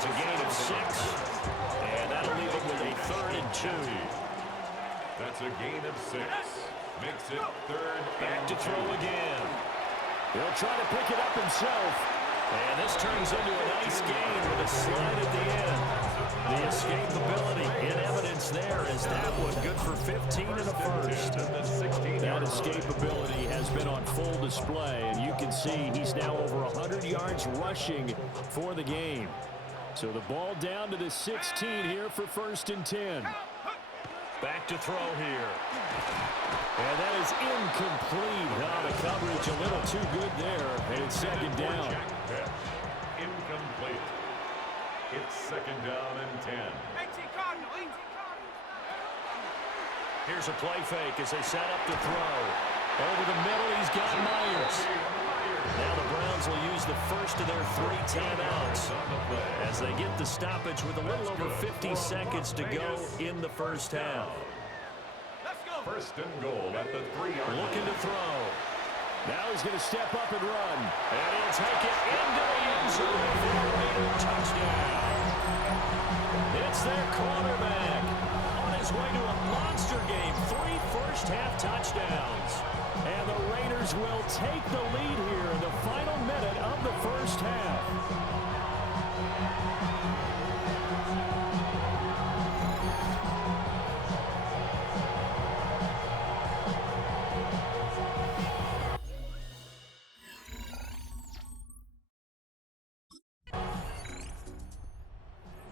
It's a gain of 6. And that'll leave him with a 3rd and 2. That's a gain of 6. Makes it 3rd. Back to throw again. He'll try to pick it up himself. And this turns into a nice gain with a slide at the end. The escapability in evidence there as that one good for 15 in the first. That escapability has been on full display, and you can see he's now over 100 yards rushing for the game. So the ball down to the 16 here for 1st and 10. Back to throw here. And that is incomplete. Oh, the coverage a little too good there, and it's 2nd down. Incomplete. It's 2nd down and 10. Here's a play fake as they set up to throw. Over the middle, he's got Myers. Now the Browns will use the first of their 3 timeouts as they get the stoppage with a little over 50 seconds to go in the first half. 1st and goal at the 3-yard line. Looking to throw. Now he's going to step up and run. And he'll take it into the end zone for a Raider touchdown. It's their quarterback on his way to a monster game. 3 first-half touchdowns. And the Raiders will take the lead here in the final minute of the first half.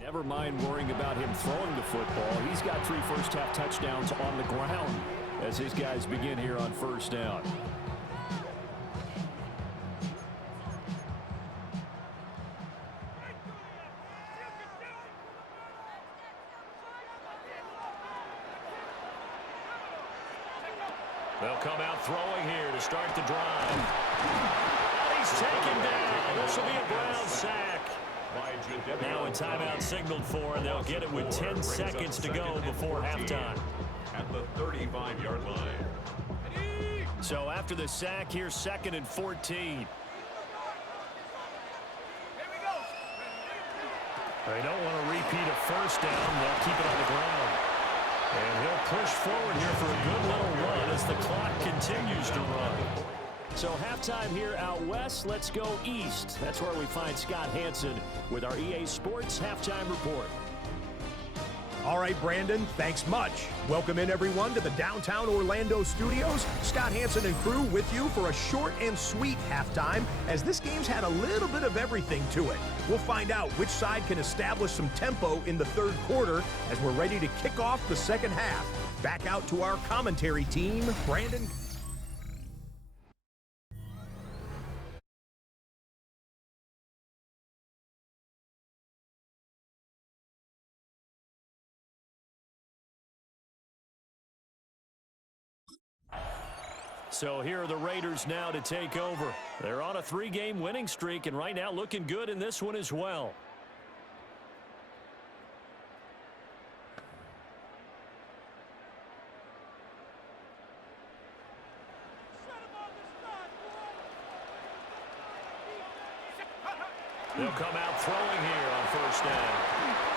Never mind worrying about him throwing the football. He's got 3 first-half touchdowns on the ground as his guys begin here on 1st down. They'll come out throwing here to start the drive. And he's taken down. This will be a Brown sack. Now a timeout signaled for, and they'll get it with 10 seconds to go before halftime. At the 35-yard line. So after the sack, here's 2nd and 14. They don't want to repeat a first down. They'll keep it on the ground. And he'll push forward here for a good little run as the clock continues to run. So halftime here out west, let's go east. That's where we find Scott Hanson with our EA Sports Halftime Report. All right, Brandon, thanks much. Welcome in, everyone, to the downtown Orlando studios. Scott Hanson and crew with you for a short and sweet halftime, as this game's had a little bit of everything to it. We'll find out which side can establish some tempo in the 3rd quarter as we're ready to kick off the 2nd half. Back out to our commentary team, Brandon. So here are the Raiders now to take over. They're on a 3-game winning streak, and right now looking good in this one as well. They'll come out throwing here on 1st down.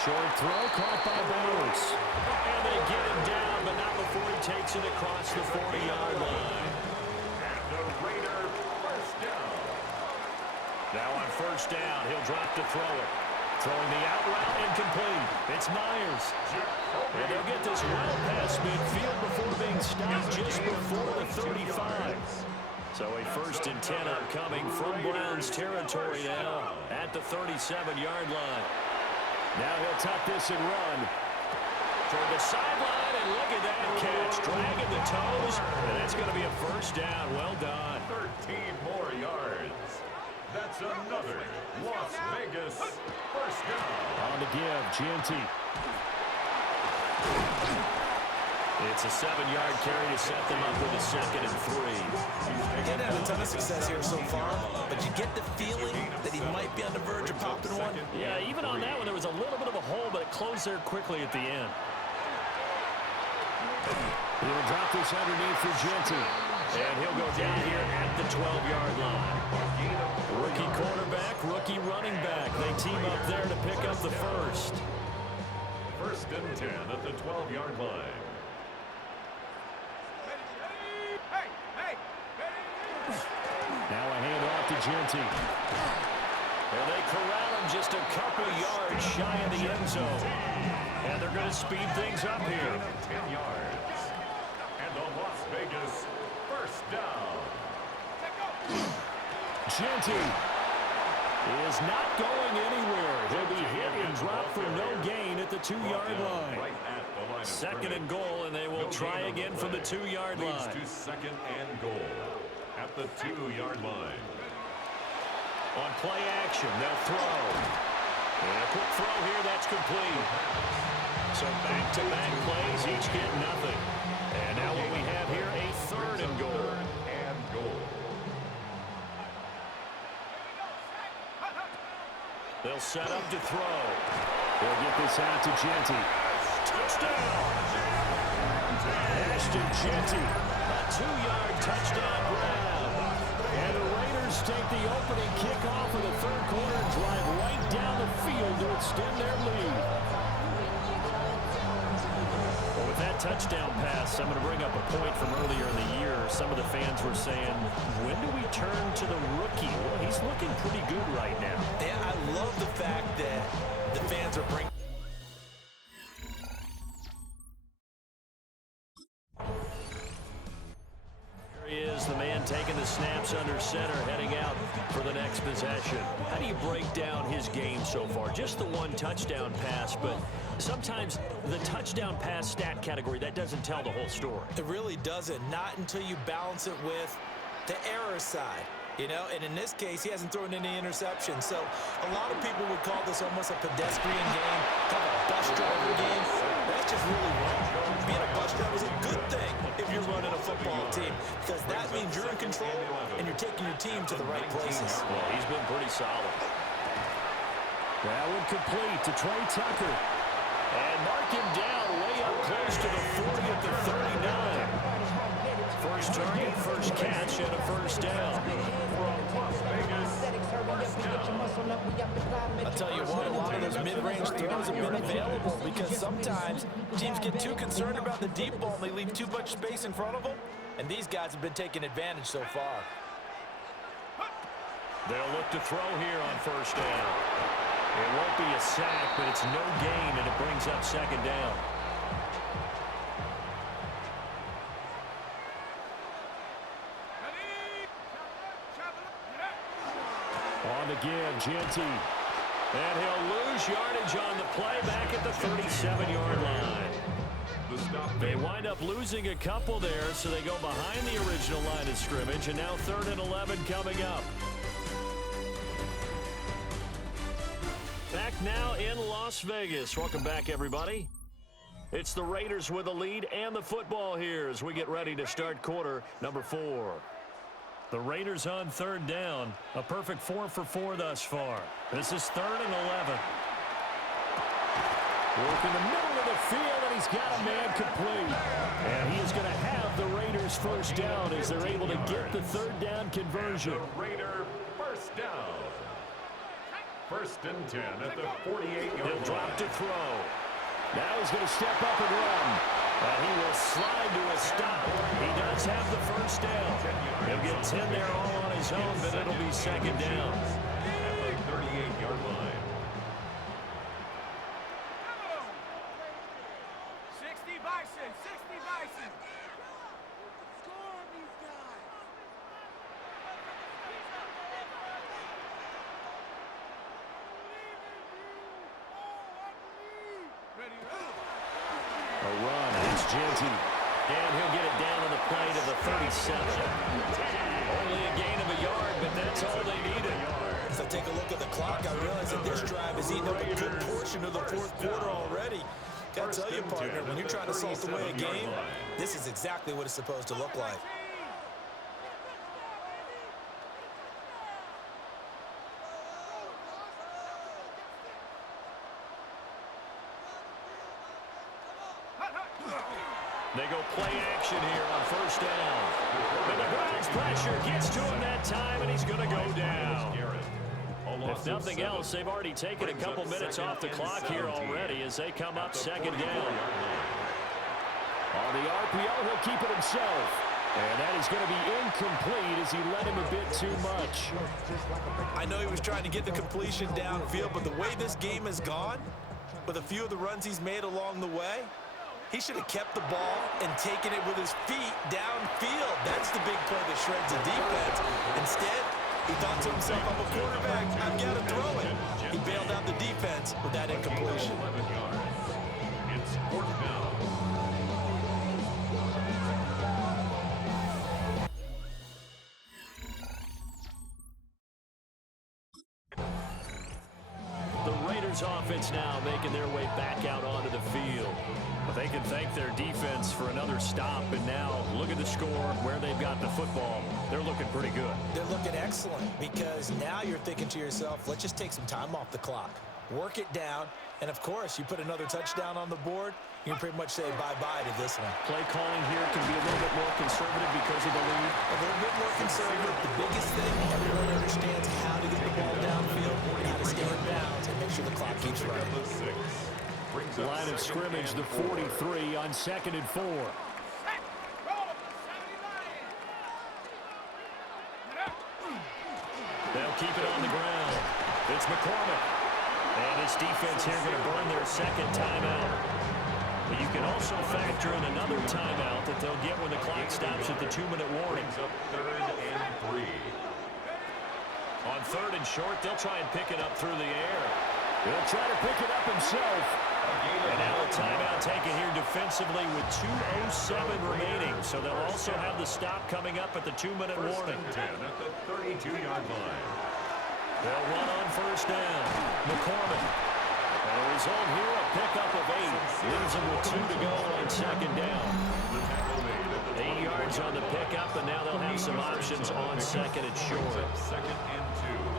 Short throw caught by Bowers. And they get him down, but not before he takes it across the 40-yard line. And the Raider 1st down. Now on 1st down, he'll drop to throw it. Throwing the out route incomplete. It's Myers. And they'll get this well past midfield before being stopped just before the 35. So a 1st and 10 upcoming from Browns territory now at the 37-yard line. Now he'll tuck this and run toward the sideline, and look at that catch, dragging the toes, and that's going to be a 1st down. Well done. 13 more yards. That's another Las Vegas 1st down. On to give, Gianti. It's a 7-yard carry to set them up with a 2nd and 3. He hasn't had a ton of success here so far, but you get the feeling that he might be on the verge of popping one. Yeah, even on that one, there was a little bit of a hole, but it closed there quickly at the end. He'll drop this underneath for Gianti. And he'll go down here at the 12-yard line. Rookie quarterback, rookie running back. They team up there to pick up the first. First and 10 at the 12-yard line. Now a handoff to Genty. And they corral him just a couple yards shy of the end zone. And they're going to speed things up here. 10 yards. And the Las Vegas first down. Genty is not going anywhere. He'll be hit and dropped for no gain at the 2-yard line. Second and goal, and they will try again from the 2-yard line. To second and goal at the 2-yard line. On play action, they'll throw. And a quick throw here, that's complete. So back-to-back plays, each get nothing. And now what we have here, a third and goal. They'll set up to throw. They'll get this out to Genty. Touchdown! Ashton Genty, a 2-yard touchdown grab. And the Raiders take the opening kickoff of the third quarter and drive right down the field to extend their lead. Well, with that touchdown pass, I'm going to bring up a point from earlier in the year. Some of the fans were saying, when do we turn to the rookie? Well, he's looking pretty good right now. Yeah, I love the fact that the fans are bringing. Here he is, the man taking the snaps under center, heading out for the next possession. How do you break down his game so far? Just the one touchdown pass, but sometimes the touchdown pass stat category, that doesn't tell the whole story. It really doesn't, not until you balance it with the error side. You know, and in this case, he hasn't thrown any interceptions. So a lot of people would call this almost a pedestrian game, kind of a bus driver game. That's just really wrong. Being a bus driver is a good thing if you're running a football team, because that means you're in control and you're taking your team to the right places. Well, he's been pretty solid. That one complete to Trey Tucker. And mark him down way up close to the 40 at the 39. First target, first catch, and a first down. I'll tell you what, a lot of those mid-range throws have been available because sometimes teams get too concerned about the deep ball and they leave too much space in front of them, and these guys have been taking advantage so far. They'll look to throw here on first down. It won't be a sack, but it's no gain, and it brings up second down. On the give, Genty. And he'll lose yardage on the play back at the 37-yard line. They wind up losing a couple there, so they go behind the original line of scrimmage, and now 3rd and 11 coming up. Back now in Las Vegas. Welcome back, everybody. It's the Raiders with the lead and the football here as we get ready to start quarter number 4. The Raiders on 3rd down. A perfect 4 for 4 thus far. This is 3rd and 11. Work in the middle of the field, and he's got a man complete. And he is going to have the Raiders first down as they're able to get the 3rd down conversion. The Raider first down. 1st and 10 at the 48-yard line. He'll drop to throw. Now he's going to step up and run. And he will slide to a stop. He does have the first down. He'll get 10 there all on his own, but it'll be second down. At the 38-yard line. 60 Bison, 60 Bison. Score these guys. A run, and it's Genty. And he'll get it down on the play to the 37. Only a gain of a yard, but that's all they needed. As I take a look at the clock, I realize that this drive has eaten up a good portion of the 4th quarter already. Got to tell you, partner, when you're trying to salt away a game, this is exactly what it's supposed to look like. They go play action here on first down. And the Browns pressure gets to him that time, and he's going to go down. If nothing else, they've already taken a couple minutes off the clock here already as they come up second down. On the RPO, he'll keep it himself. And that is going to be incomplete as he led him a bit too much. I know he was trying to get the completion downfield, but the way this game has gone, with a few of the runs he's made along the way, he should have kept the ball and taken it with his feet downfield. That's the big play that shreds the defense. Instead, he thought to himself, I'm a quarterback, I've got to throw it. He bailed out the defense with that incompletion. It's fourth down. The Raiders offense now making their way back out onto the field. But they can thank their defense for another stop. And now look at the score, where they've got the football. They're looking pretty good. They're looking excellent because now you're thinking to yourself, let's just take some time off the clock. Work it down. And, of course, you put another touchdown on the board, you can pretty much say bye-bye to this one. Play calling here can be a little bit more conservative because of the lead. A little bit more conservative. The biggest thing, everyone understands how to get the ball downfield, how to stay in bounds, and make sure the clock keeps running. Line of scrimmage, the 43 on 2nd and 4. They'll keep it on the ground. It's McCormick. And this defense here going to burn their second timeout. But you can also factor in another timeout that they'll get when the clock stops at the 2-minute warning. Up 3rd and 3. On 3rd and short, they'll try and pick it up through the air. He'll try to pick it up himself. And now a timeout taken here defensively with 2:07 remaining. So they'll also have the stop coming up at the 2-minute warning. 10 at the 32-yard line. They'll run on first down. McCormick. And the result here, a pickup of 8. Leaves them with 2 to go on second down. 8 yards on the pickup, and now they'll have some options on second and short. 2nd and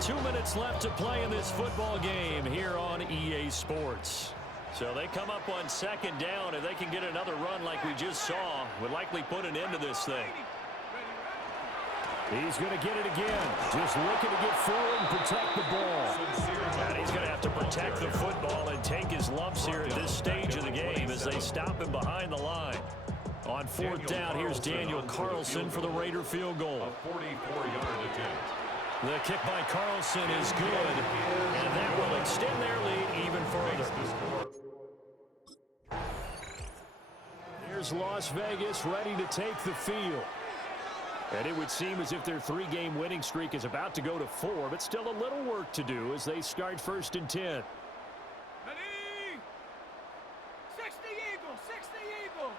2. 2 minutes left to play in this football game here on EA Sports. So they come up on second down, and they can get another run like we just saw. Would likely put an end to this thing. He's going to get it again. Just looking to get forward and protect the ball. And he's going to have to protect the football and take his lumps here at this stage of the game as they stop him behind the line. On 4th down, here's Daniel Carlson for the Raider field goal. A 44-yard attempt. The kick by Carlson is good, and that will extend their lead even further. Here's Las Vegas ready to take the field. And it would seem as if their 3-game winning streak is about to go to 4, but still a little work to do as they start 1st and 10. Ready? 60 Eagle, 60 Eagle.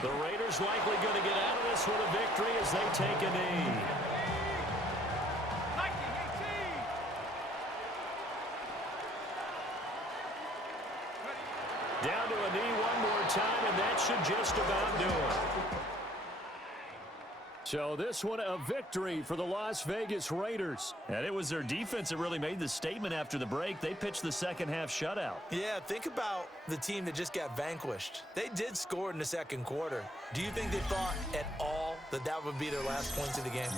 The Raiders likely going to get out of this with a victory as they take a knee. 19-18. Down to a knee one more time, and that should just about do it. So this one a victory for the Las Vegas Raiders. And it was their defense that really made the statement after the break. They pitched the second-half shutout. Yeah, think about the team that just got vanquished. They did score in the second quarter. Do you think they thought at all that that would be their last points of the game?